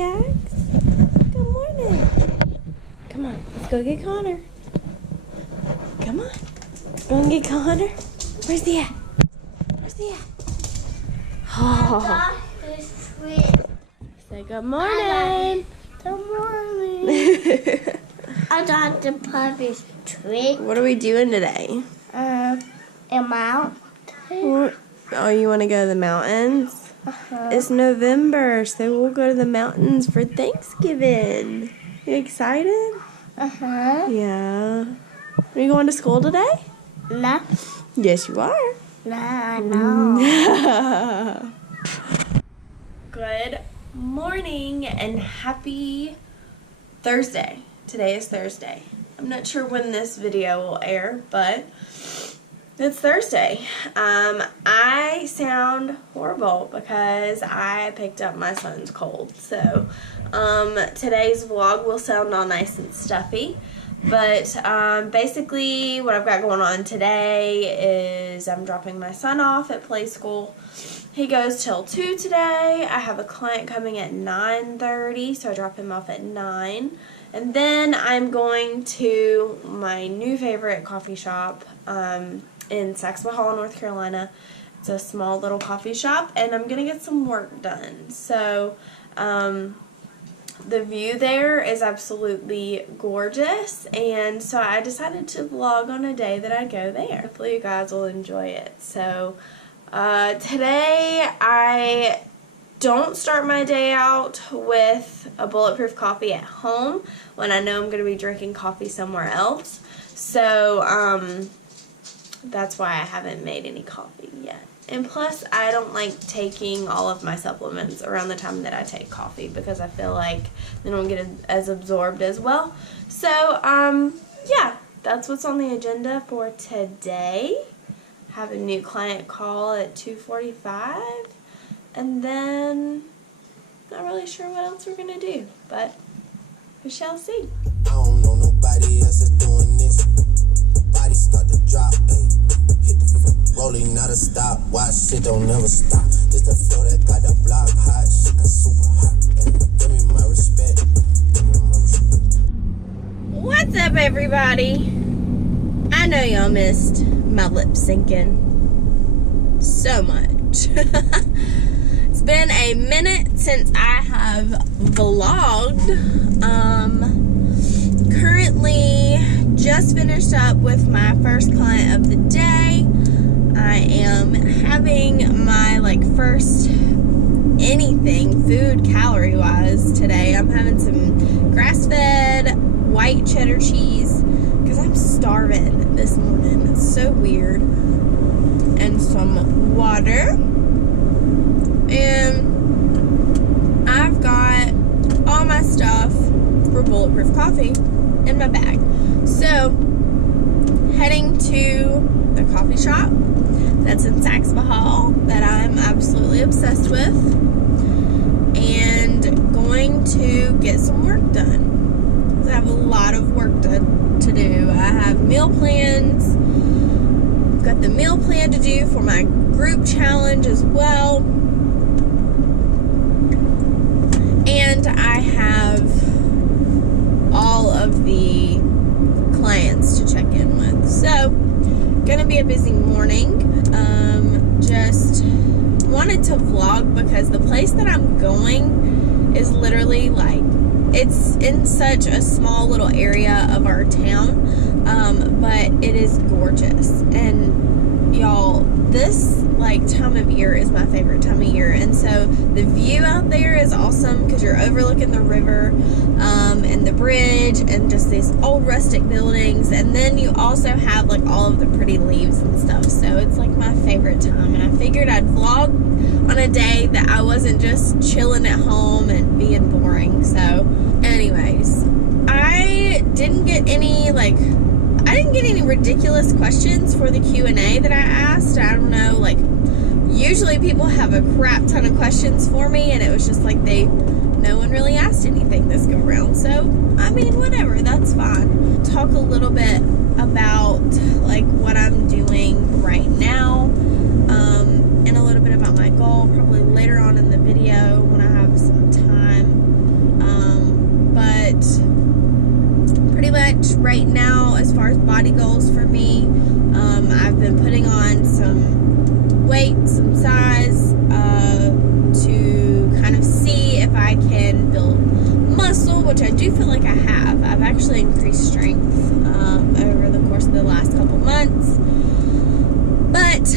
Jax. Good morning. Come on, let's go get Connor. Come on. Go and get Connor. Where's he at? Where's he at? Oh. Say good morning. Good morning. I got the puppy's treat. What are we doing today? A mountain. Oh, you want to go to the mountains? It's November, so we'll go to the mountains for Thanksgiving. You excited? Yeah. Are you going to school today? No. Yes, you are. No, I know. Good morning and happy Thursday. Today is Thursday. I'm not sure when this video will air, but it's Thursday. I sound horrible because I picked up my son's cold. So today's vlog will sound all nice and stuffy. But basically what I've got going on today is I'm dropping my son off at play school. He goes till 2 today. I have a client coming at 9:30, so I drop him off at 9. And then I'm going to my new favorite coffee shop in Saxby Hall, North Carolina. It's a small little coffee shop, and I'm going to get some work done. So the view there is absolutely gorgeous, and so I decided to vlog on a day that I go there. Hopefully you guys will enjoy it. So today I don't start my day out with a bulletproof coffee at home when I know I'm going to be drinking coffee somewhere else. So that's why I haven't made any coffee yet. And plus, I don't like taking all of my supplements around the time that I take coffee because I feel like they don't get as absorbed as well. So, yeah, that's what's on the agenda for today. Have a new client call at 2:45. And then, not really sure what else we're going to do, but we shall see. I don't know nobody else is doing this. Body start to drop, ayy. Hit the foot, rolling out of stop. Watch shit don't never stop. Just the flow that got the block hot. Shit got super hot. Ayy. Give me my respect. Give me my respect. What's up, everybody? I know y'all missed my lip syncing so much. It's been a minute since I have vlogged. Currently just finished up with my first client of the day. I am having my first anything food calorie wise today. I'm having some grass-fed white cheddar cheese because I'm starving this morning. It's so weird. And some water. And I've got all my stuff for bulletproof coffee in my bag. So, heading to the coffee shop that's in Saxby Hall that I'm absolutely obsessed with, and going to get some work done. I have a lot of work to do. I have meal plans. I've got the meal plan to do for my group challenge as well. And I have all of the clients to check in with. So, gonna be a busy morning. Just wanted to vlog because the place that I'm going is literally it's in such a small little area of our town, but it is gorgeous. And y'all, this time of year is my favorite time of year, and so the view out there is awesome because you're overlooking the river and the bridge and just these old rustic buildings, and then you also have all of the pretty leaves and stuff. So it's my favorite time, and I figured I'd vlog on a day that I wasn't just chilling at home and being boring. So anyways, I didn't get any ridiculous questions for the Q&A that I asked. I don't know, usually people have a crap ton of questions for me, and it was just no one really asked anything this go around. So, I mean, whatever, that's fine. Talk a little bit about what I'm doing right now, and a little bit about my goal, probably later on in the video when I have some time. much right now as far as body goals for me. I've been putting on some weight, some size, to kind of see if I can build muscle, which I do feel like I have. I've actually increased strength over the course of the last couple months. But,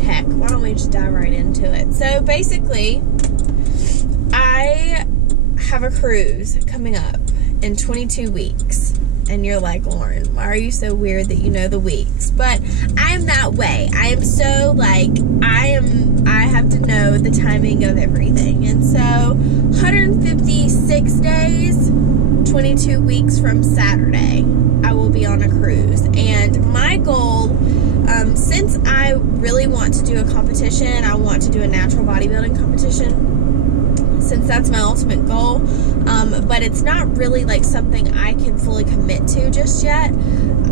heck, why don't we just dive right into it? So basically, I have a cruise coming up in 22 weeks. And you're like, Lauren, why are you so weird that you know the weeks? But I am that way. I am so like, I have to know the timing of everything. And so 156 days, 22 weeks from Saturday, I will be on a cruise. And my goal, since I really want to do a competition, I want to do a natural bodybuilding competition, since that's my ultimate goal, but it's not really like something I can fully commit to just yet.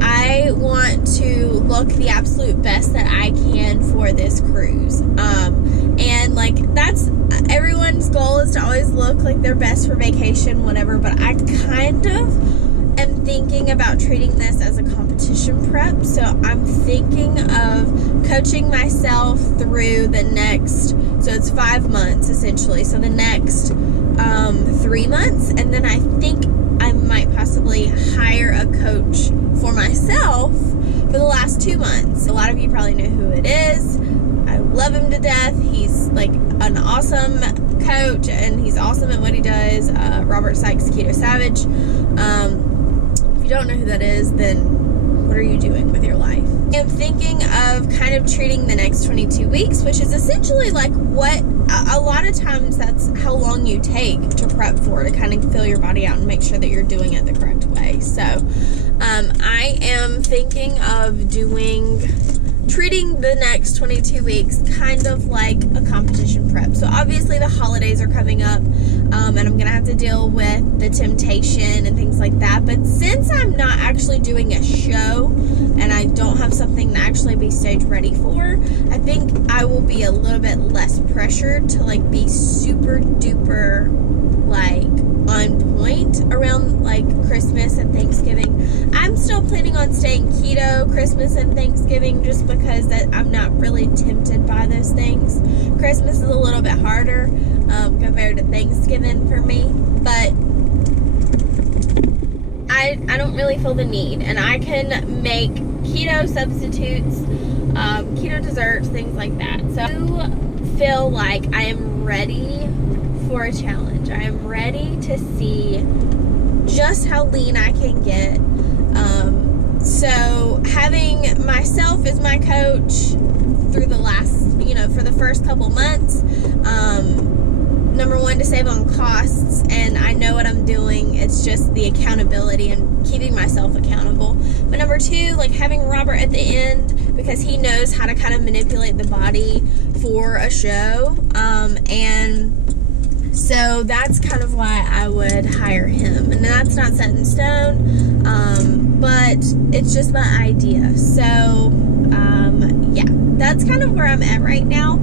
I want to look the absolute best that I can for this cruise, and like that's everyone's goal, is to always look like their best for vacation, whatever, but I kind of am thinking about treating this as a competition prep. So I'm thinking of coaching myself through the next, so it's 5 months essentially, so the next 3 months, and then I think I might possibly hire a coach for myself for the last 2 months. A lot of you probably know who it is. I love him to death. He's like an awesome coach, and he's awesome at what he does. Robert Sykes, Keto Savage. If you don't know who that is, then what are you doing with your life? I'm thinking of kind of treating the next 22 weeks, which is essentially like what a lot of times that's how long you take to prep for, to kind of fill your body out and make sure that you're doing it the correct way. So I am thinking of treating the next 22 weeks kind of like a competition prep. So obviously the holidays are coming up, and I'm gonna have to deal with the temptation and things like that. But since I'm not actually doing a show and I don't have something to actually be stage ready for, I think I will be a little bit less pressured to like be super duper like on point around like Christmas and Thanksgiving. I'm still planning on staying keto Christmas and Thanksgiving, just because that I'm not really tempted by those things. Christmas is a little bit harder compared to Thanksgiving for me, but I don't really feel the need, and I can make keto substitutes, keto desserts, things like that. So I feel like I am ready for a challenge. I am ready to see just how lean I can get. So having myself as my coach through the last, for the first couple months, number one, to save on costs, and I know what I'm doing. It's just the accountability and keeping myself accountable. But number two, like having Robert at the end, because he knows how to kind of manipulate the body for a show, and so that's kind of why I would hire him. And that's not set in stone, but it's just my idea. So, yeah, that's kind of where I'm at right now.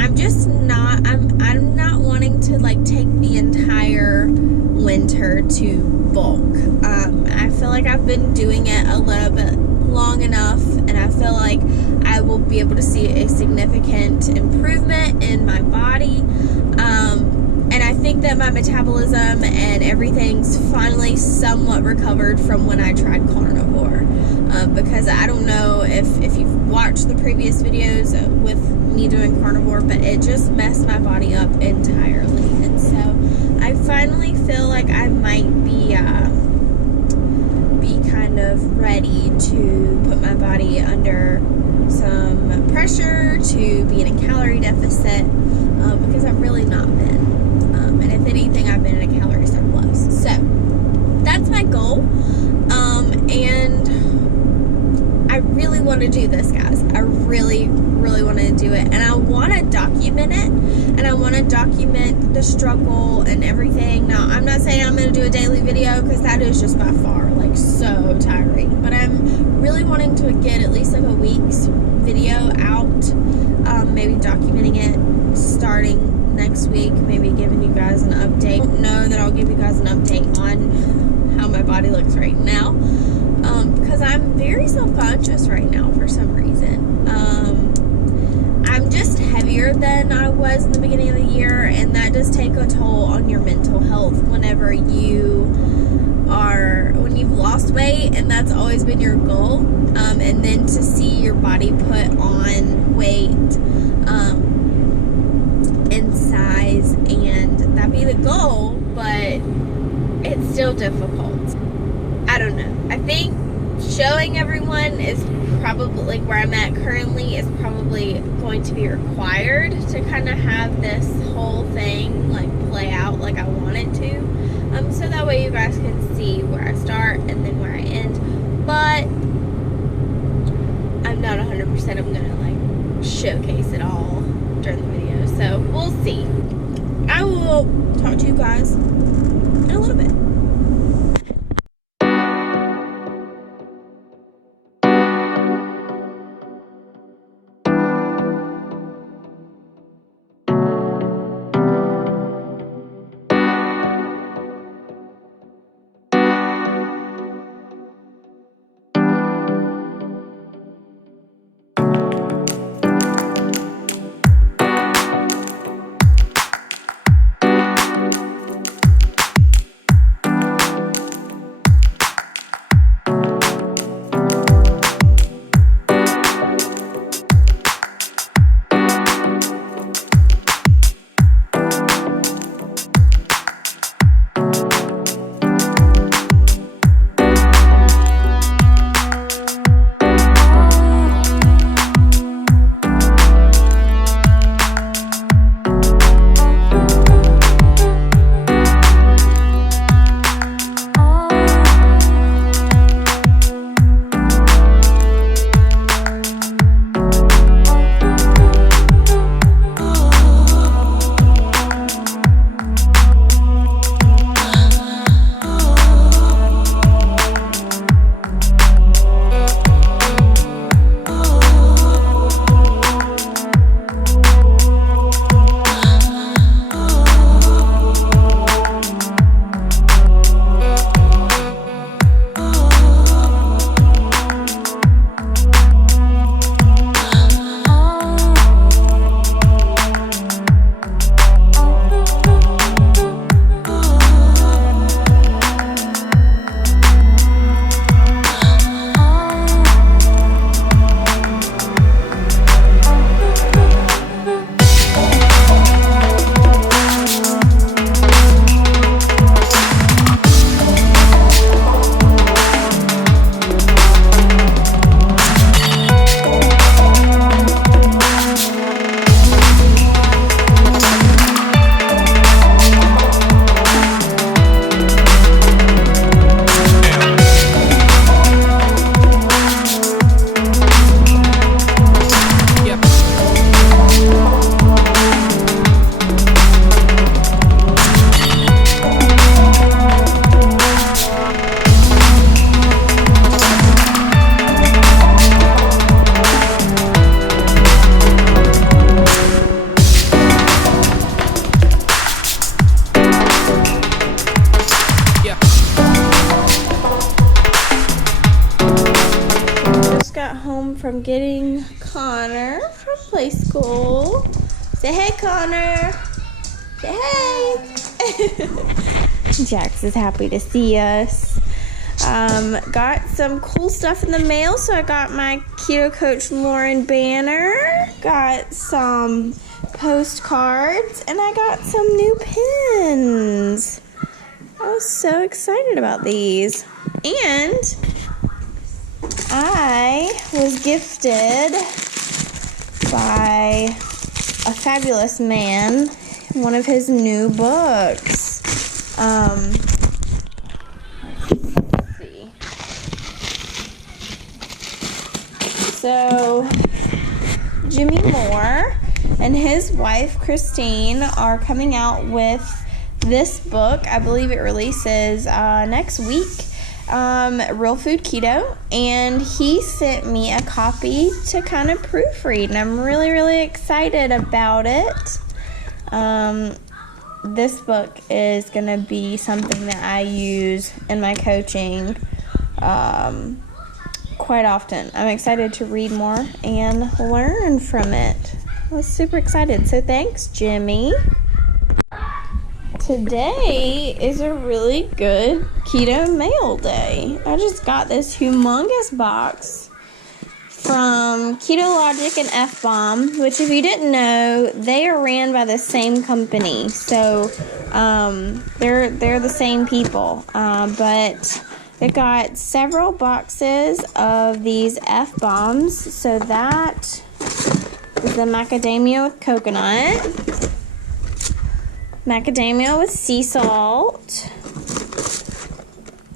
I'm just not, I'm not wanting to like take the entire winter to bulk. I feel like I've been doing it a little bit long enough, and I feel like I will be able to see a significant improvement in my body. And I think that my metabolism and everything's finally somewhat recovered from when I tried carnivore. Because I don't know if you've watched the previous videos with me doing carnivore, but it just messed my body up entirely. And so I finally feel like I might be kind of ready to put my body under some pressure to be in a calorie deficit, because I've really not been. And if anything, I've been in a calorie surplus. So that's my goal. And I really want to do this, guys. I really, really want to do it. And I want to document it. And I want to document the struggle and everything. Now, I'm not saying I'm going to do a daily video, because that is just by far, like, so tiring. But I'm really wanting to get at least, like, a week's video out. Maybe documenting it starting next week, maybe giving you guys an update. I don't know that I'll I'll give you guys an update on how my body looks right now. Because I'm very self-conscious right now for some reason. I'm just heavier than I was in the beginning of the year, and that does take a toll on your mental health whenever when you've lost weight, and that's always been your goal. And then to see your body put on weight in size, and that be the goal, but it's still difficult. I don't know. I think showing everyone is probably, like where I'm at currently, is probably going to be required to kind of have this whole thing like play out like I want it to. So that way you guys can see where I start and then where I end. But I'm not 100%. I'm gonna like showcase it all during the video. So we'll see. I will talk to you guys in a little bit. From getting Connor from play school. Say hey, Connor. Say hey. Jax is happy to see us. Got some cool stuff in the mail. So I got my Keto Coach Lauren banner. Got some postcards. And I got some new pins. I was so excited about these. And I was gifted by a fabulous man one of his new books. Let's see. So Jimmy Moore and his wife Christine are coming out with this book. I believe it releases next week. Real Food Keto, and he sent me a copy to kind of proofread, and I'm really excited about it. this book is going to be something that I use in my coaching quite often. I'm excited to read more and learn from it. I was super excited. So thanks, Jimmy. Today is a really good keto mail day. I just got this humongous box from Keto Logic and F-Bomb, which if you didn't know, they are ran by the same company. So they're the same people. But it got several boxes of these F-Bombs. So that is the macadamia with coconut, macadamia with sea salt,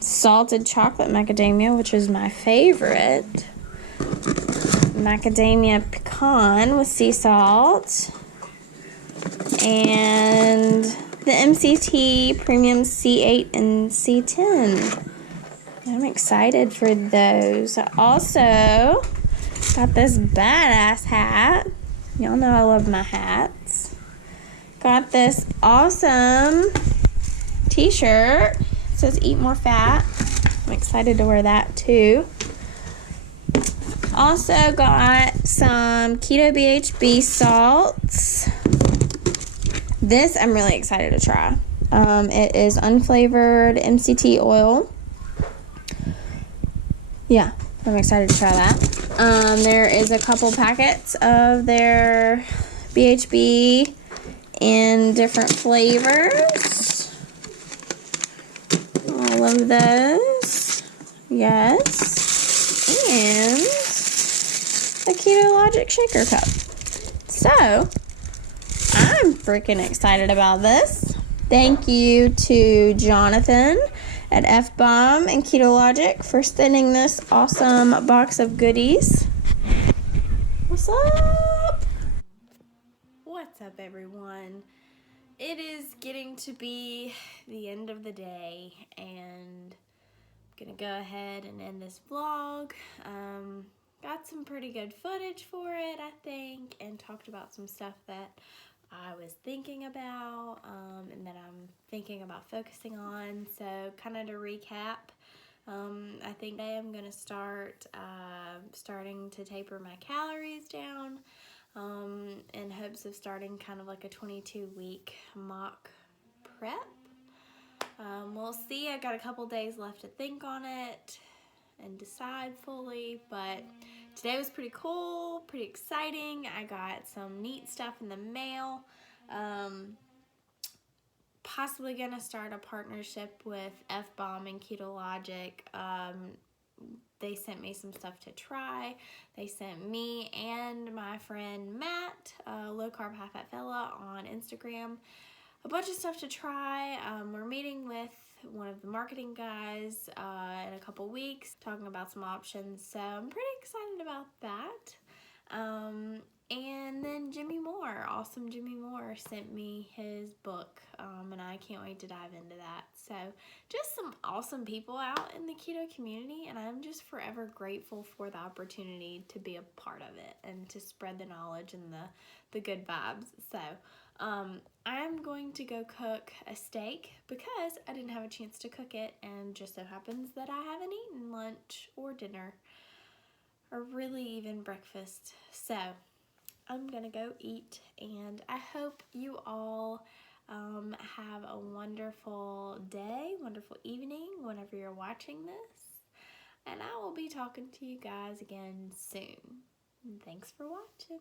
salted chocolate macadamia, which is my favorite, macadamia pecan with sea salt, and the MCT Premium C8 and C10. I'm excited for those. I also got this badass hat. Y'all know I love my hats. Got this awesome t-shirt. It says eat more fat. I'm excited to wear that too. Also got some keto BHB salts. This I'm really excited to try. It is unflavored MCT oil. Yeah, I'm excited to try that. There is a couple packets of their BHB in different flavors. All of those. Yes. And a Keto Logic shaker cup. So, I'm freaking excited about this. Thank you to Jonathan at F-Bomb and Keto Logic for sending this awesome box of goodies. What's up? What's up, everyone? It is getting to be the end of the day, and I'm gonna go ahead and end this vlog. Got some pretty good footage for it, I think, and talked about some stuff that I was thinking about and that I'm thinking about focusing on. So kind of to recap, I think today I'm going to starting to taper my calories down in hopes of starting kind of like a 22-week mock prep. We'll see. I got a couple days left to think on it and decide fully, but today was pretty cool, pretty exciting. I got some neat stuff in the mail. Possibly gonna start a partnership with F-Bomb and Keto Logic. They sent me some stuff to try. They sent me and my friend Matt, Low Carb High Fat Fella on Instagram, a bunch of stuff to try. We're meeting with one of the marketing guys in a couple weeks, talking about some options, so I'm pretty excited about that. And then Jimmy Moore, awesome Jimmy Moore, sent me his book, and I can't wait to dive into that. So just some awesome people out in the keto community, and I'm just forever grateful for the opportunity to be a part of it and to spread the knowledge and the good vibes. So I'm going to go cook a steak because I didn't have a chance to cook it, and just so happens that I haven't eaten lunch or dinner or really even breakfast. So I'm gonna go eat, and I hope you all have a wonderful day, wonderful evening whenever you're watching this, and I will be talking to you guys again soon. Thanks for watching.